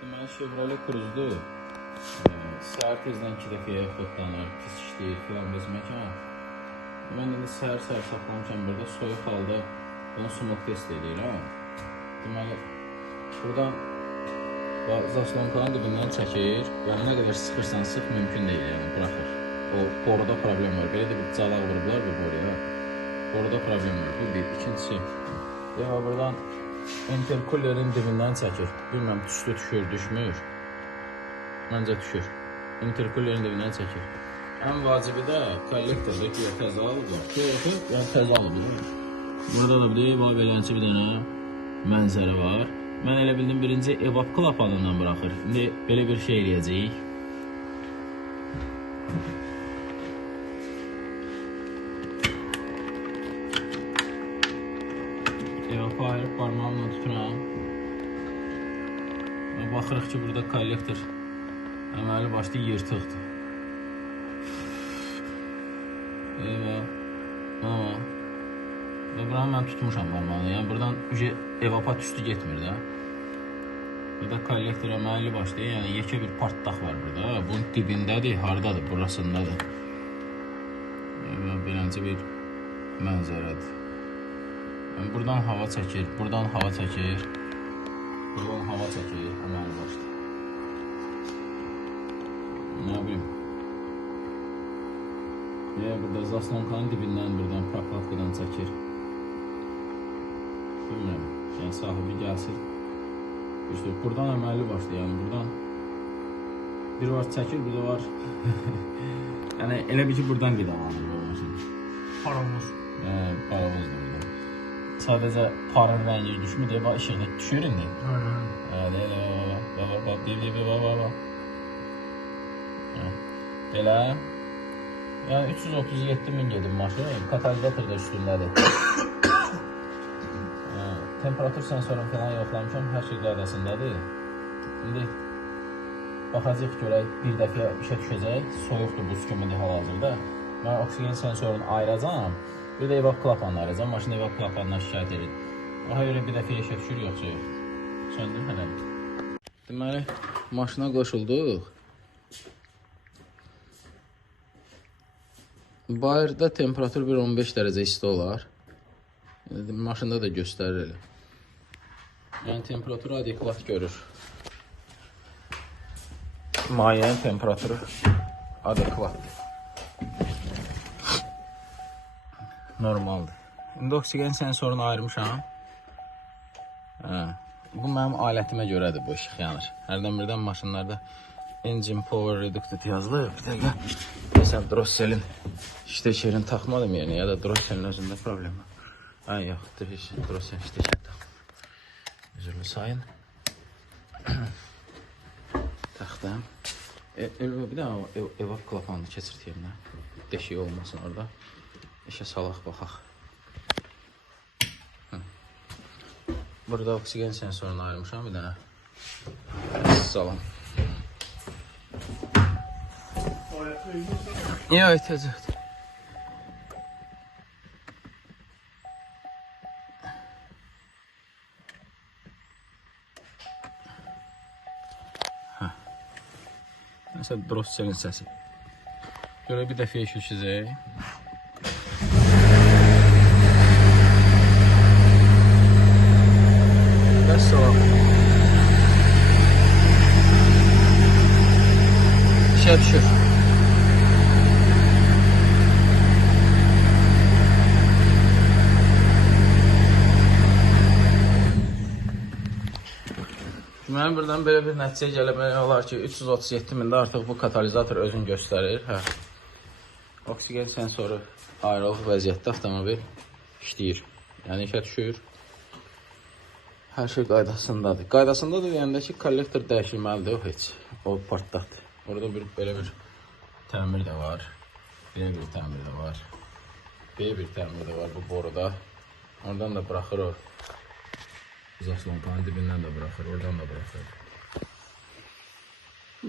Deməli, Chevrolet Cruze'dur. Səhər tezdən 2 dəfəyə xodlanır, pis işləyir filan biz məkan. Mən indi səhər saxlamışam burada, soyuq halda bunu smoke test edirəm. Deməli, buradan zaslonkanın dibindən çəkir, yəni nə qədər sıxırsan sıx mümkün deyil, yəni bıraxır. O boruda problem var, belə də bir calaq vurublar bu boruya. Boruda problem var, bu bir. İkincisi, buradan intercoolerin dibindən çəkir. Bilməm, düşür, düşmür. Məncə düşür. Intercoolerin dibindən çəkir. Ən vacibi də kollektorda ki, təzə alıblar. Yoxu, yəni təzə alıblar. Burada da beləcə bir dənə mənzərə var. Mən elə bildim birinci evap klapanından bıraxır. İndi belə bir şey eləyəcəyik. Evapı ayırıb parmağımla tuturam. Baxırıq ki, burada kollektor əməli başlı yırtıqdır. Və buranı mən tutmuşam parmağını. Yəni buradan evapa tüstü getmir də. Burada kollektor əməli başlı, yəni yekə bir partlaq var burada. Bunun dibindədir, haradadır, burasındadır. Beləncə bir mənzərədir. Buradan hava çəkir, buradan hava çəkir. Buradan hava çəkir, əməli başlı. Nə bilim. Burada zaslonkanın dibindən, buradan prokladkadan çəkir. Bilmirəm, yəni sahibi gəlsin. Buradan əməli başlı, yəni buradan bir var çəkir, bir də var. Yəni elə bir ki, buradan qidalanır. Paravoz. Paravozdur burada. Sadəcə parın rəngi düşmür deyə, bax işıqda düşür indi. Belə. Yəni 337 min gedim maşın, katalizator da üstündədir. Temperatur sensorunu falan yoxlamışam, hər şey qaydasındadır. İndi baxacaq görək, bir dəfə işə düşəcək, soyuqdur, buz kimidir hal-hazırda. Mən oksigen sensorunu ayıracam, bir də evap klapanını ayıracam, maşın evap klapanından şikayət edir. Ona görə bir dəfə işə düşür, yoxsa yox. Söndür hələ. Deməli, maşına qoşulduq. Bayırda temperatur 1-15 dərəcə isti olar. Maşında da göstərir elə. Yəni temperaturu adekvat görür. Mayenin temperaturu adekvatdır. Normaldır. İndi oksigen sensorunu ayırmışam. Bu mənim alətimə görədir bu işıq yanır. Hərdən birdən maşınlarda engine power reducted yazılır. Bir dəqiqə. Məsələn, drosselin ştekerini taxmadım yəni, ya da drosselin özündə problem var. Yox, drosselin ştekini taxmadım. Üzürlü sayın. Taxdım. Bir də evap klapanını keçirt yerinə. Deşik olmasın orada. İşə salaq baxaq. Burada oksigen sensorunu ayırmışam bir dənə. Salam. Yox, ehtiyac yoxdur. Məsələn, drosselin səsi. Görə bir dəfə eşitəcək. Bəs işə düşür. Mənim buradan belə bir nəticə gəlmək olar ki, 337 mində artıq bu katalizator özünü göstərir. Oksigen sensoru ayrılıq vəziyyətdə avtomobil işləyir. Yəni işə düşür. Hər şey qaydasındadır. Qaydasındadır deyəndə ki, kollektor dəyişilməlidir, o heç. O partdadır. Orada belə bir təmir də var. Belə bir təmir də var. Belə bir təmir də var bu boruda. Oradan da bıraxır o. Zaslonkanın dibindən də bıraxır, oradan da bıraxır.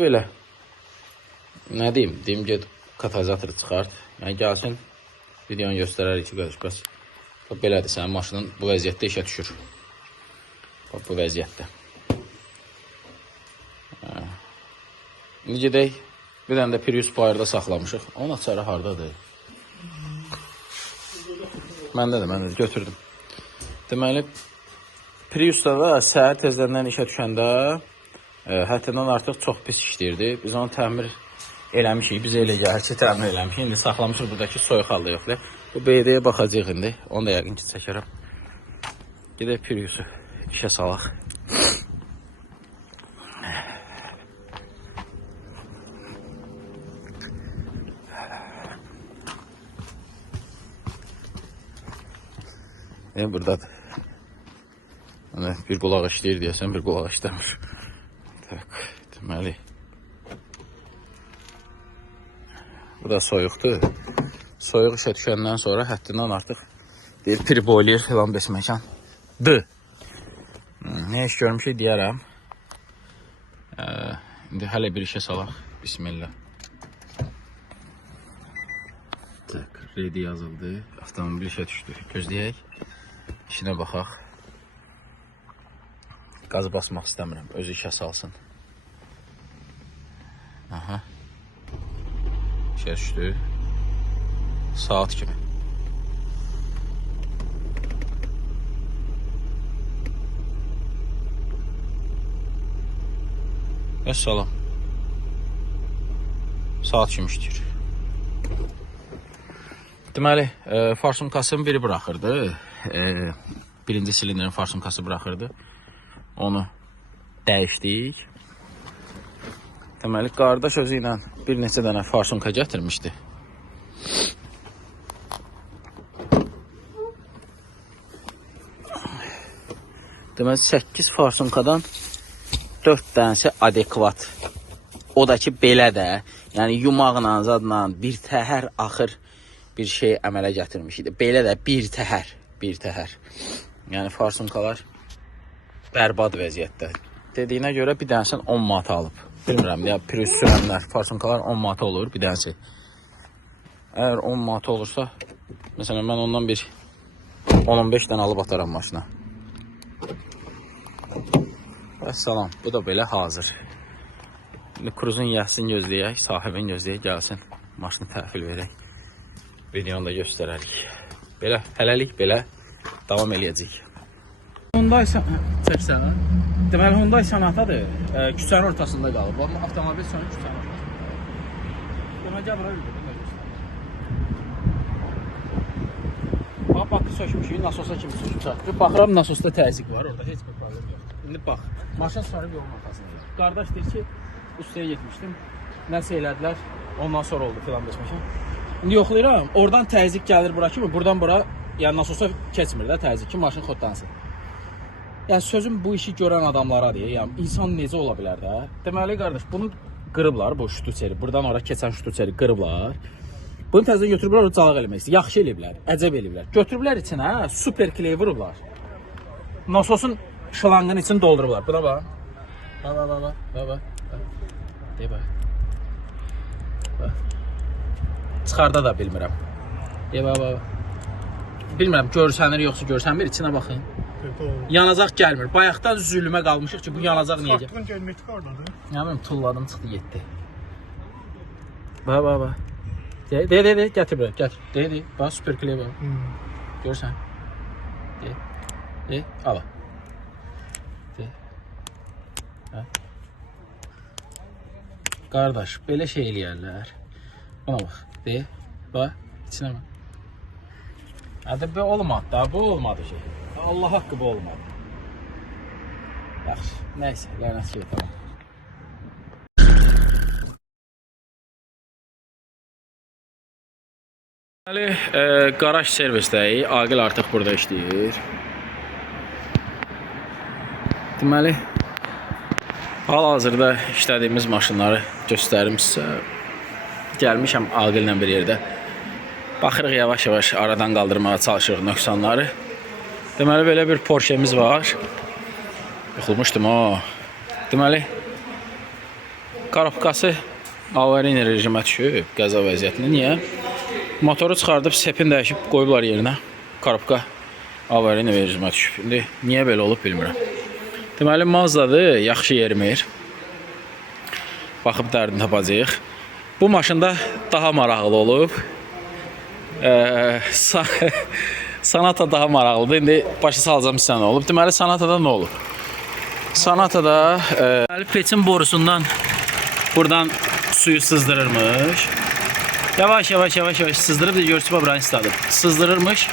Belə. Nə deyim? Deyim, get katalizatoru çıxart. Yəni, gəlsin, videonu göstərərik ki, qardaş. Belədir, sənin maşının bu vəziyyətdə işə düşür. Bu vəziyyətdə. İndi gedək, bir dənə də Prius bayırda saxlamışıq. Onun açarı hardadır? Məndə də götürdüm. Deməli, Priusda da səhər tezlərindən işə düşəndə həddindən artıq çox pis işləyirdi. Biz onu təmir eləmişik, biz elə gəlir ki, təmir eləmişik. İndi saxlamışıq buradakı soyuq halda yoxdur. Bu BD-yə baxacaq indi. Onu da yəqin ki, çəkərəm. Gedək Priusu işə salaq. Buradadır. Bir qulaq işləyir deyəsən, bir qulaq işləmir. Deməli. Bu da soyuqdur. Soyuq işə düşəndən sonra həddindən artıq deyir, priboiler filan besməkandır. Nə iş görmüşük deyərəm. İndi hələ bir işə salaq. Bismillah. Ready yazıldı. Avtomobil işə düşdü. Gözləyək. İşinə baxaq. Qazı basmaq istəmirəm. Özü işə salsın. Aha. İşə düşdü. Saat kimi. Əssalam. Saat kimi işləyir. Deməli, farsumkasının biri bıraxırdı. Birinci silindrin farsumkası bıraxırdı. Onu dəyişdik. Deməli, qardaş özü ilə bir neçə dənə farsumka gətirmişdi. Deməli, 8 farsumkadan 4 dənəsi adekvat. O da ki, belə də, yəni yumaqla, zadla, bir təhər axır bir şey əmələ gətirmiş idi. Belə də bir təhər. Yəni farsumkalar bərbad vəziyyətdə. Dediyinə görə bir dənəsini 10 manata alıb. Bilmirəm, ya Prius sürənlər, farsumkalar 10 manata olur bir dənəsi. Əgər 10 manata olursa, məsələn, mən ondan bir 10-15 dənə alıb ataram maşına. Vəssalam, bu da belə hazır. İndi kruzun yəhsin gözləyək, sahibin gözləyək, gəlsin. Maşını təhvil verək. Videonu da göstərərik. Belə, hələlik belə davam eləyəcək. Hyundai çəksən, deməli Hyundai Sonatadır. Küçənin ortasında qalıb. Avtomobil sonu küçənin ortasında. Deməli, gəl bura bir bakı sökmüşük, nasosa kimi sökmüşük. Baxıram, nasosda təzyiq var, orada heç bir problem yoxdur. İndi bax, maşın sarı yolun ortasında. Qardaş deyir ki, ustaya getmişdim, nəsə elədilər, ondan sonra oldu filan beşməşən. İndi yoxlayıram, oradan təzyiq gəlir bura kimi, buradan bura, yəni nasosa keçmir də təzyiq ki, maşın xoddansın. Yəni sözüm bu işi görən adamlara deyir, yəni insan necə ola bilər də? Deməli, qardaş, bunu qırıblar, bu ştutseri, buradan ora keçən ştutseri qırıblar. Bunu təzədən götürüblər, o calaq eləmək istəyir. Yaxşı eləyiblər, əcəb eləyiblər. Götürüblər içinə, super kley vurublar. Nasosun şılangın içini doldurublar. Buna bax. Bax. Deyib bax. Çıxarda da bilmirəm. Deyib bax. Bilmirəm, görsənir yoxsa görsənmir, içinə baxın. Yanacaq gəlmir. Bayaqdan zülmə qalmışıq ki, bu yanacaq niyə gəlir? Çıxartdın gəlmək ordadır. Ya mənim tulladım, çıxdı, getdi. Bax. De, gətir bura, gətir. De, bax, super kley bax. Görsən. De, ala. De. Hə. Qardaş, belə şey eləyərlər. Buna bax, de, bax, içinə bax. Hədə bu olmadı da, bu olmadı şey. Allah haqqı bu olmadı. Yaxşı, nəysə, lənət şeytana. Deməli, qaraj servisdəyik. Aqil artıq burada işləyir. Deməli, hal-hazırda işlədiyimiz maşınları göstərim sizə. Gəlmişəm Aqillə bir yerdə. Baxırıq yavaş-yavaş aradan qaldırmağa çalışırıq nöqsanları. Deməli, belə bir Porsche'miz var. Yoxulmuşdum o. Deməli, korobkası avarin rejimə düşüb, qəza vəziyyətində. Niyə? Motoru çıxardıb, sepin dəyişib qoyublar yerinə. Korobka avarin rejimə düşüb. İndi niyə belə olub bilmirəm. Deməli, Mazda'dır, yaxşı yerimir. baxıb dərdini tapacağıq. Bu maşında daha maraqlı olub. Sonata daha maraqlıdır. İndi başa salacağım sizə nə olub. Deməli, Sonatada nə olub? Sonatada peçin borusundan buradan suyu sızdırırmış. Yavaş sızdırıb da görürsünüz buranı istadır. Sızdırırmış.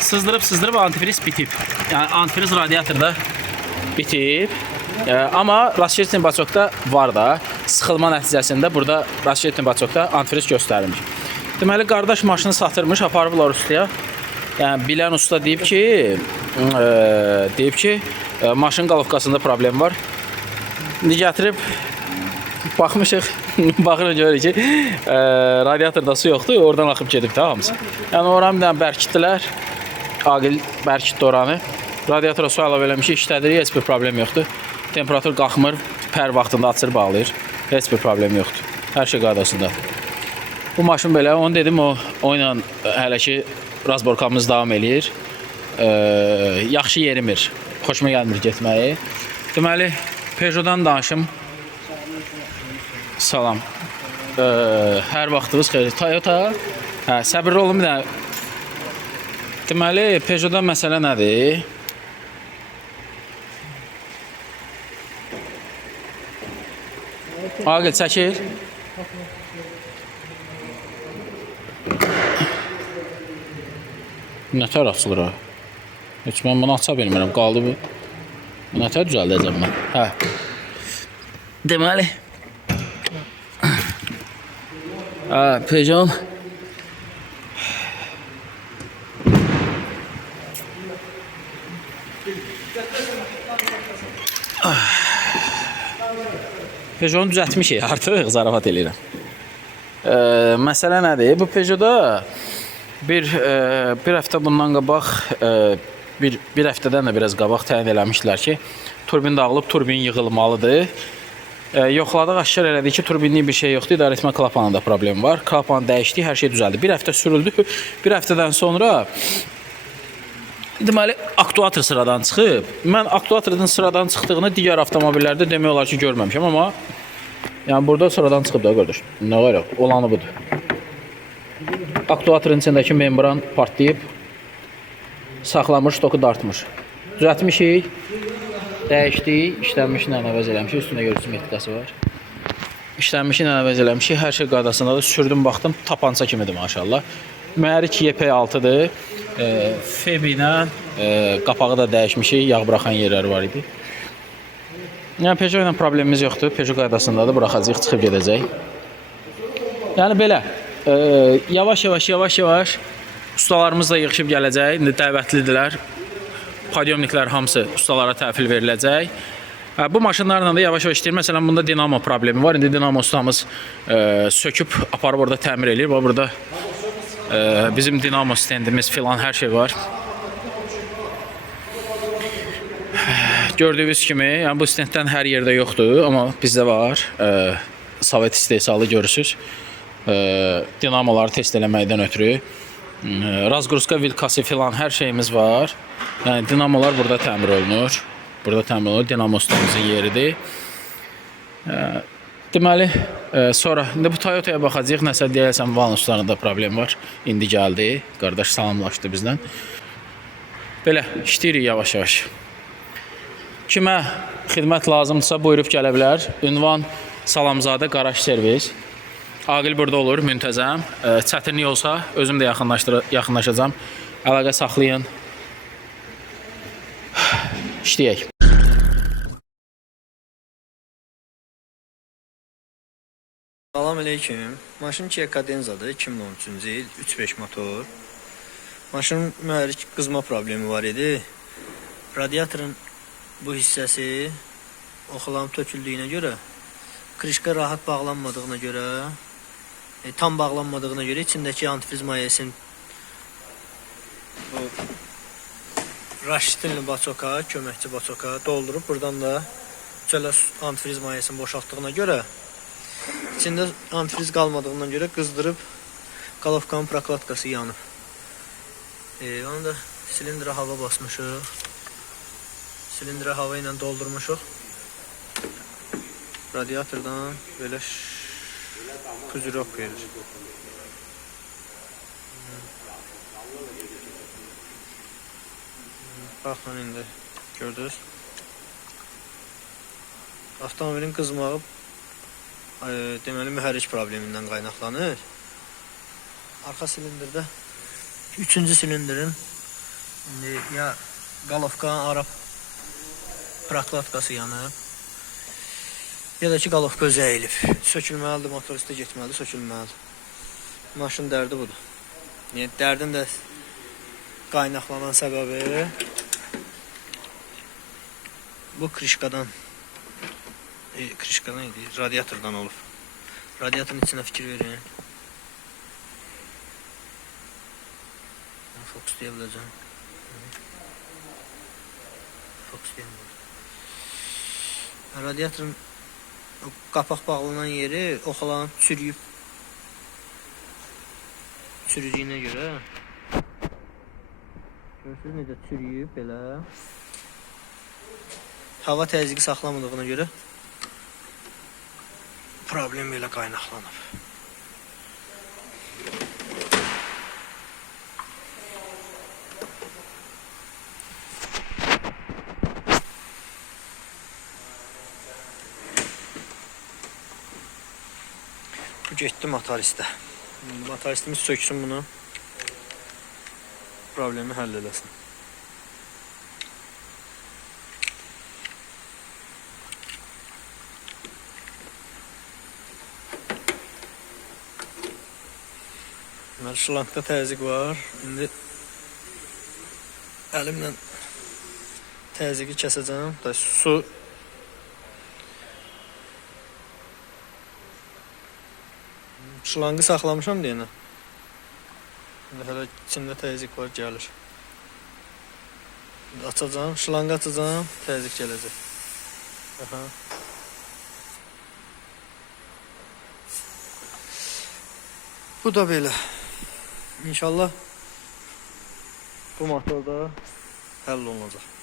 Sızdırıb antifriz bitib. Yəni antifriz radiatorda bitib. Amma Rasşetin Baçokda var da. Sıxılma nəticəsində burada Rasşetin Baçokda antifriz göstərilmiş. Deməli, qardaş maşını satırmış, aparıblar ustaya. Yəni bilən usta deyib ki, maşın qalovkasında problem var. İndi gətirib baxmışıq, baxırıq görürük ki, radiatorda su yoxdur, oradan axıb gedib də hamısı. Yəni oranı bir dənə bərkitdilər, Aqil bərkitdi oranı. Radiatora su əlavə eləmişik, işlədirik, heç bir problem yoxdur. Temperatur qalxmır, pər vaxtında açır, bağlayır, heç bir problem yoxdur. Hər şey qaydasında. Bu maşın belə, onu dedim, o ilə hələ ki razborkamız davam eləyir. Yaxşı yerimir, xoşuma gəlmir getməyi. Deməli, Peugeot'dan danışım. Salam. Hər vaxtınız xeyir. Toyota. Səbirli olun bir dənə. Deməli, Peugeot'dan məsələ nədir? Aqil, çəkil. Nətər açılır o? Heç mən bunu aça bilmirəm, qaldı bu. Nətər düzəldəcəm mən? Hə. Deməli, Peugeot Peugeot'u düzəltmişik artıq, zarafat eləyirəm. Məsələ nədir? Bu Peugeot'da bir həftə bundan qabaq, bir həftədən də biraz qabaq təyin eləmişdilər ki, turbin dağılıb, turbin yığılmalıdır. Yoxladıq, aşkar elədik ki, turbinlik bir şey yoxdur, idarəetmə klapanında problem var. Klapanı dəyişdik, hər şey düzəldi. Bir həftə sürüldü, bir həftədən sonra deməli, aktuator sıradan çıxıb. Mən aktuatorun sıradan çıxdığını digər avtomobillərdə demək olar ki, görməmişəm, amma yəni burada sıradan çıxıb da, qardaş. Nə var yox, olanı budur. Aktuatorun içindəki membran partlayıb, saxlamış, stoku dartmış. Düzəltmişik, dəyişdik, işlənmişlə əvəz eləmişik, üstündə görürsünüz metrikası var. İşlənmişlə əvəz eləmişik, hər şey qaydasındadır. Sürdüm, baxdım, tapança kimidir maşallah. Mühərrik YP6-dır. Febi ilə qapağı da dəyişmişik, yağ buraxan yerləri var idi. Yəni Peugeot ilə problemimiz yoxdur, Peugeot qaydasındadır, buraxacaq, çıxıb gedəcək. Yəni belə, yavaş-yavaş ustalarımız da yığışıb gələcək, indi dəvətlidirlər. Podyomniklər hamısı ustalara təhvil veriləcək. Bu maşınlarla da yavaş-yavaş işləyir. Məsələn, bunda dinamo problemi var. İndi dinamo ustamız söküb, aparıb orada təmir eləyir. Burada bizim dinamo stendimiz filan hər şey var. Gördüyünüz kimi, yəni bu stenddən hər yerdə yoxdur, amma bizdə var. Sovet istehsalı görürsünüz. Dinamoları test eləməkdən ötürü. Razgruska vilkası filan hər şeyimiz var. Yəni dinamolar burada təmir olunur. Burada təmir olunur. Dinamo ustamızın yeridir. Deməli, sonra indi bu Toyota'ya baxacağıq. Nəsə deyərsəm, van ustalarında problem var. İndi gəldi. Qardaş salamlaşdı bizdən. Belə, işləyirik yavaş-yavaş. Kimə xidmət lazımdırsa buyurub gələ bilər. Ünvan Salamzadə Qaraj Servis. Aqil burada olur, müntəzəm. Çətinlik olsa, özüm də yaxınlaşacağım. Əlaqə saxlayın. İşləyək. Salam aleyküm. Maşın Kia Cadenzadır, 2013-cü il, 3.5 motor. Maşının mühərrik qızma problemi var idi. Radiatorun bu hissəsi oxulanıb töküldüyünə görə, krişka rahat bağlanmadığına görə, tam bağlanmadığına görə içindəki antifriz mayesinin bu Raşitinli baçoka, köməkçi baçoka doldurub, buradan da çölə antifriz mayesini boşaltdığına görə, içində antifriz qalmadığından görə qızdırıb qalovkanın prokladkası yanıb. Onu da silindra hava basmışıq. Silindra hava ilə doldurmuşuq. radiatordan belə kuzurok verir. Baxın indi gördünüz. Avtomobilin qızmağı deməli mühərrik problemindən qaynaqlanır. Arxa silindirdə 3-cü silindirin ya qalovkanın ara prokladkası yanıb, ya da ki qalovka özü əyilib. Sökülməlidir, motor üstə getməlidir, sökülməlidir. Maşın dərdi budur. Yəni dərdin də qaynaqlanan səbəbi bu krişkadan idi, radiatordan olub. Radiatorun içinə fikir verin. Fokusləyə biləcəm. Fokuslayamıyorum. Radiatorun qapaq bağlanan yeri oxalanıb çürüdüyünə görə görürsünüz necə çürüyüb belə. Hava təzyiqi saxlamadığına görə problem belə qaynaqlanıb. Bu getdi motoristə. Motoristimiz söksün bunu. Problemi həll eləsin. Şlankda təzyiq var. İndi əlimlə təzyiqi kəsəcəm. Su şlankı saxlamışam deyənə. İndi hələ içində təzyiq var, gəlir. İndi açacağım, şlankı açacağım, təzyiq gələcək. Aha. Bu da belə. İnşallah bu motorda həll olunacaq.